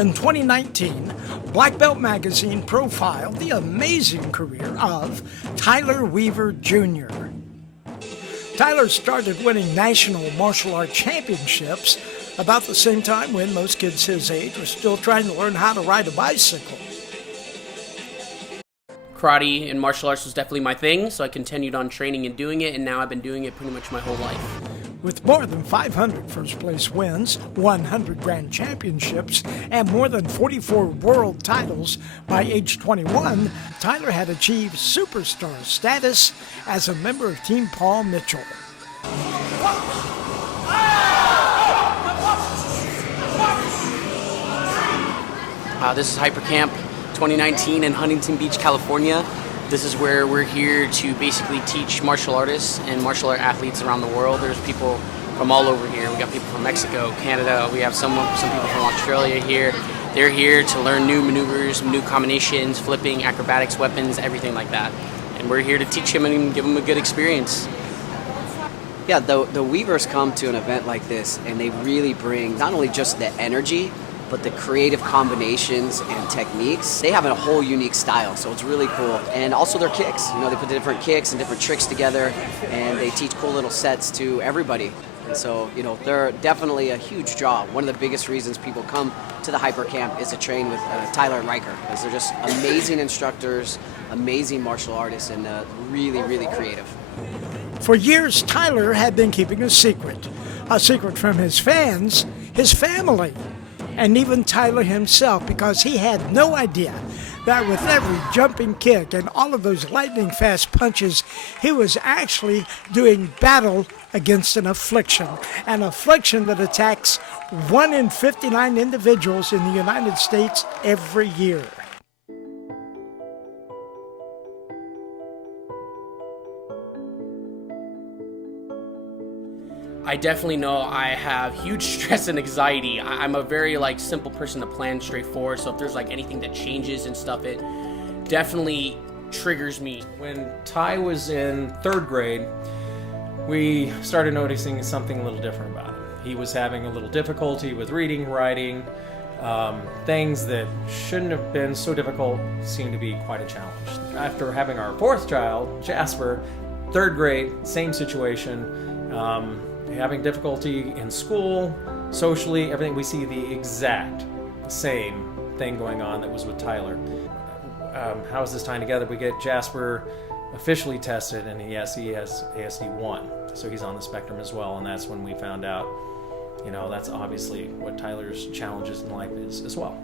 In 2019, Black Belt Magazine profiled the amazing career of Tyler Weaver Jr. Tyler started winning national martial arts championships about the same time when most kids his age were still trying to learn how to ride a bicycle. Karate and martial arts was definitely my thing, so I continued on training and doing it, and now I've been doing it pretty much my whole life. With more than 500 first-place wins, 100 grand championships, and more than 44 world titles by age 21, Tyler had achieved superstar status as a member of Team Paul Mitchell. This is Hyper Camp 2019 in Huntington Beach, California. This is where we're here to basically teach martial artists and martial art athletes around the world. There's people from all over here. We got people from Mexico, Canada. We have some people from Australia here. They're here to learn new maneuvers, new combinations, flipping, acrobatics, weapons, everything like that. And we're here to teach them and give them a good experience. Yeah, the Weavers come to an event like this and they really bring not only just the energy, but the creative combinations and techniques. They have a whole unique style, so it's really cool. And also their kicks. You know, they put the different kicks and different tricks together, and they teach cool little sets to everybody. And so, you know, they're definitely a huge draw. One of the biggest reasons people come to the Hyper Camp is to train with Tyler and Riker, because they're just amazing instructors, amazing martial artists, and really, really creative. For years, Tyler had been keeping a secret from his fans, his family, and even Tyler himself, because he had no idea that with every jumping kick and all of those lightning fast punches, he was actually doing battle against an affliction that attacks 1 in 59 individuals in the United States every year. I definitely know I have huge stress and anxiety. I'm a very simple person to plan, straightforward, so if there's anything that changes and stuff, it definitely triggers me. When Ty was in 3rd grade, we started noticing something a little different about him. He was having a little difficulty with reading, writing, things that shouldn't have been so difficult seemed to be quite a challenge. After having our 4th child, Jasper, 3rd grade, same situation. Having difficulty in school, socially, everything. We see the exact same thing going on that was with Tyler. How's this tying together? We get Jasper officially tested, and yes, he has ASD1, so he's on the spectrum as well, and that's when we found out, you know, that's obviously what Tyler's challenges in life is as well.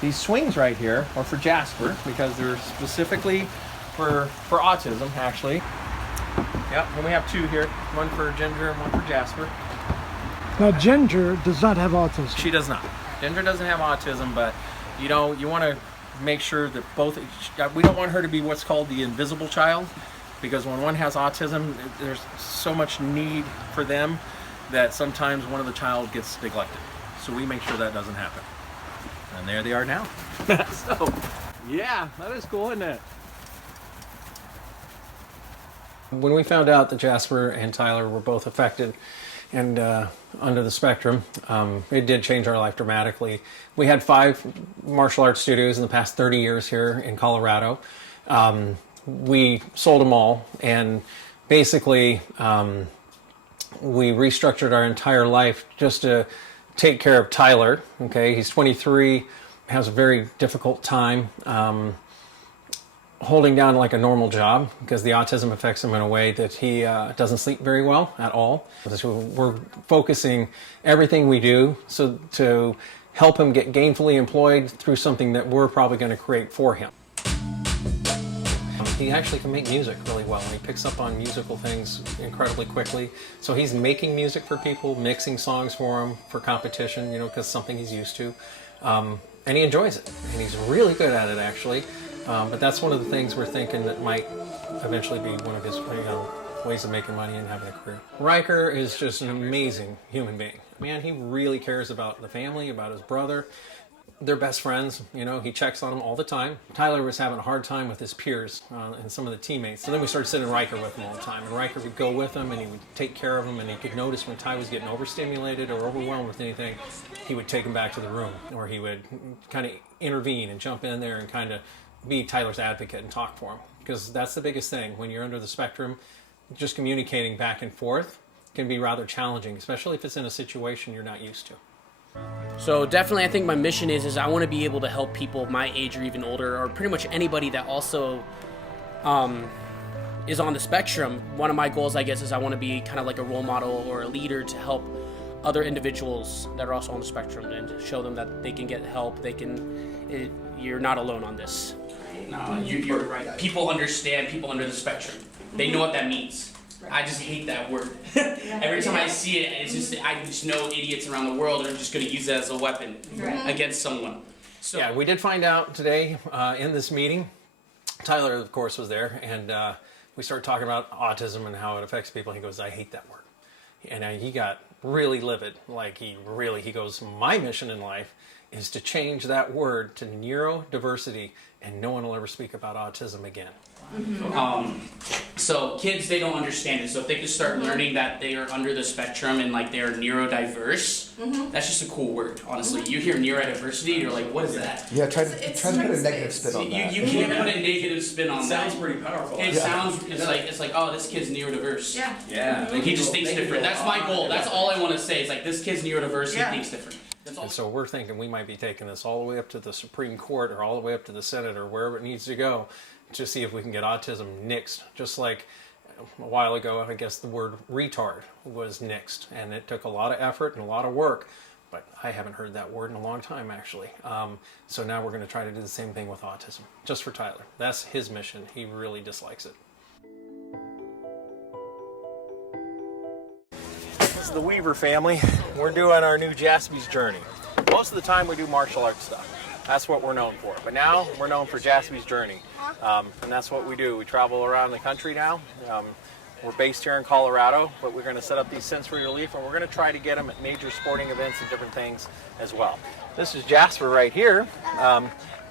These swings right here are for Jasper because they're specifically for autism, actually. Yep, and we have 2 here, one for Ginger and one for Jasper. Now, Ginger does not have autism. She does not. Ginger doesn't have autism, but you know, you want to make sure that both, we don't want her to be what's called the invisible child, because when one has autism, there's so much need for them that sometimes one of the child gets neglected. So we make sure that doesn't happen. And there they are now. So, yeah, that is cool, isn't it? When we found out that Jasper and Tyler were both affected and under the spectrum, it did change our life dramatically. We had 5 martial arts studios in the past 30 years here in Colorado. We sold them all, and basically we restructured our entire life just to take care of Tyler. Okay, he's 23, has a very difficult time holding down like a normal job because the autism affects him in a way that he doesn't sleep very well at all. So we're focusing everything we do so to help him get gainfully employed through something that we're probably going to create for him. He actually can make music really well, and he picks up on musical things incredibly quickly. So he's making music for people, mixing songs for them for competition, you know, because something he's used to. And he enjoys it, and he's really good at it, actually. But that's one of the things we're thinking that might eventually be one of his ways of making money and having a career. Riker is just an amazing human being. Man, he really cares about the family, about his brother. They're best friends, you know, he checks on them all the time. Tyler was having a hard time with his peers and some of the teammates. So then we started sending Riker with him all the time. And Riker would go with him and he would take care of him, and he could notice when Ty was getting overstimulated or overwhelmed with anything, he would take him back to the room, or he would kind of intervene and jump in there and kind of be Tyler's advocate and talk for him. Because that's the biggest thing. When you're under the spectrum, just communicating back and forth can be rather challenging, especially if it's in a situation you're not used to. So definitely I think my mission is I want to be able to help people my age or even older, or pretty much anybody that also is on the spectrum. One of my goals, I guess, is I want to be kind of like a role model or a leader to help other individuals that are also on the spectrum and show them that they can get help. You're not alone on this. No, you're right. People understand people under the spectrum. They know what that means. I just hate that word. Every time I see it, I just know idiots around the world are just going to use it as a weapon against someone. So yeah, we did find out today in this meeting. Tyler, of course, was there, and we started talking about autism and how it affects people. He goes, "I hate that word," and he got really livid. Like he goes, "My mission in life is to change that word to neurodiversity, and no one will ever speak about autism again." So kids, they don't understand it. So if they could start learning that they are under the spectrum and like they are neurodiverse, that's just a cool word. Honestly, you hear neurodiversity, you're like, what is that? Yeah, try to put a negative spin on that. You can't put a negative spin on that. Sounds pretty powerful. It sounds it's like oh, this kid's neurodiverse. Yeah. Like he just thinks different. That's my goal. That's all I want to say. Is like this kid's neurodiverse. He thinks different. And so we're thinking we might be taking this all the way up to the Supreme Court or all the way up to the Senate or wherever it needs to go to see if we can get autism nixed. Just like a while ago, I guess the word retard was nixed, and it took a lot of effort and a lot of work, but I haven't heard that word in a long time, actually. So now we're going to try to do the same thing with autism, just for Tyler. That's his mission. He really dislikes it. This is the Weaver family. We're doing our new Jaspy's Journey. Most of the time we do martial arts stuff. That's what we're known for. But now we're known for Jaspy's Journey. And that's what we do. We travel around the country now. We're based here in Colorado, but we're going to set up these sensory relief, and we're going to try to get them at major sporting events and different things as well. This is Jasper right here.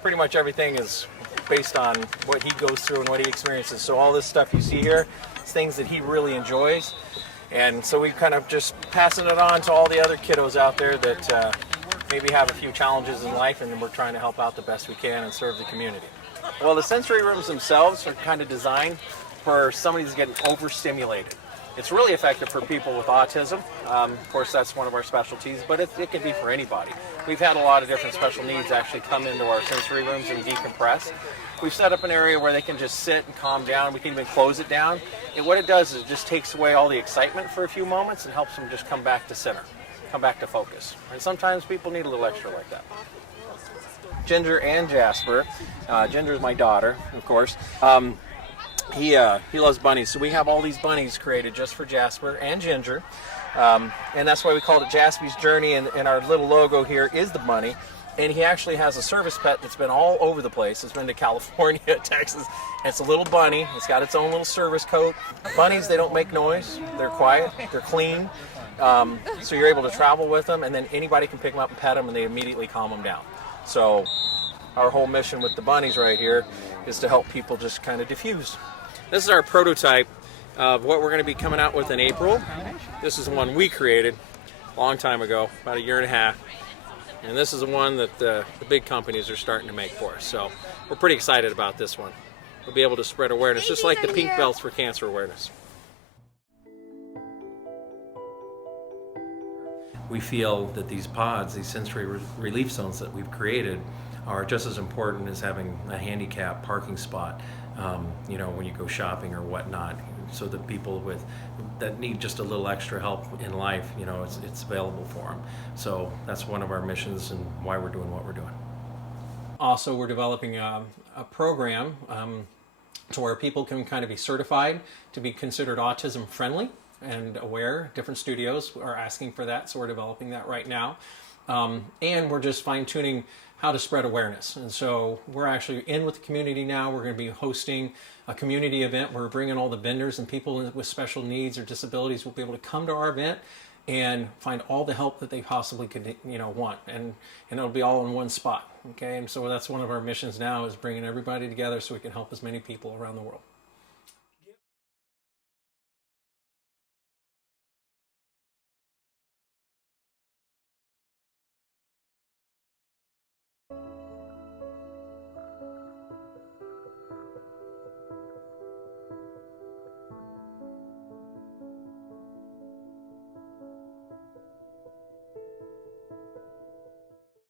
Pretty much everything is based on what he goes through and what he experiences. So all this stuff you see here is things that he really enjoys. And so we kind of just passing it on to all the other kiddos out there that maybe have a few challenges in life, and we're trying to help out the best we can and serve the community. Well, the sensory rooms themselves are kind of designed for somebody who's getting overstimulated. It's really effective for people with autism. Of course, that's one of our specialties, but it can be for anybody. We've had a lot of different special needs actually come into our sensory rooms and decompress. We've set up an area where they can just sit and calm down. We can even close it down. And what it does is it just takes away all the excitement for a few moments and helps them just come back to center, come back to focus. And sometimes people need a little extra like that. Ginger and Jasper. Ginger is my daughter, of course. He loves bunnies, so we have all these bunnies created just for Jasper and Ginger. And that's why we called it Jaspy's Journey, and our little logo here is the bunny. And he actually has a service pet that's been all over the place. It's been to California, Texas. It's a little bunny. It's got its own little service coat. Bunnies, they don't make noise. They're quiet. They're clean. So you're able to travel with them, and then anybody can pick them up and pet them, and they immediately calm them down. So our whole mission with the bunnies right here is to help people just kind of diffuse. This is our prototype of what we're going to be coming out with in April. This is the one we created a long time ago, about a year and a half. And this is the one that the big companies are starting to make for us. So we're pretty excited about this one. We'll be able to spread awareness, just like the pink belts for cancer awareness. We feel that these pods, these sensory relief zones that we've created, are just as important as having a handicap parking spot, when you go shopping or whatnot, so that people that need just a little extra help in life, it's available for them. So that's one of our missions and why we're doing what we're doing. Also, we're developing a program to where people can kind of be certified to be considered autism friendly and aware. Different studios are asking for that, so we're developing that right now. And we're just fine-tuning how to spread awareness. And so we're actually in with the community now. We're going to be hosting a community event where we're bringing all the vendors and people with special needs or disabilities will be able to come to our event and find all the help that they possibly could, want, and it'll be all in one spot. Okay, and so that's one of our missions now, is bringing everybody together so we can help as many people around the world.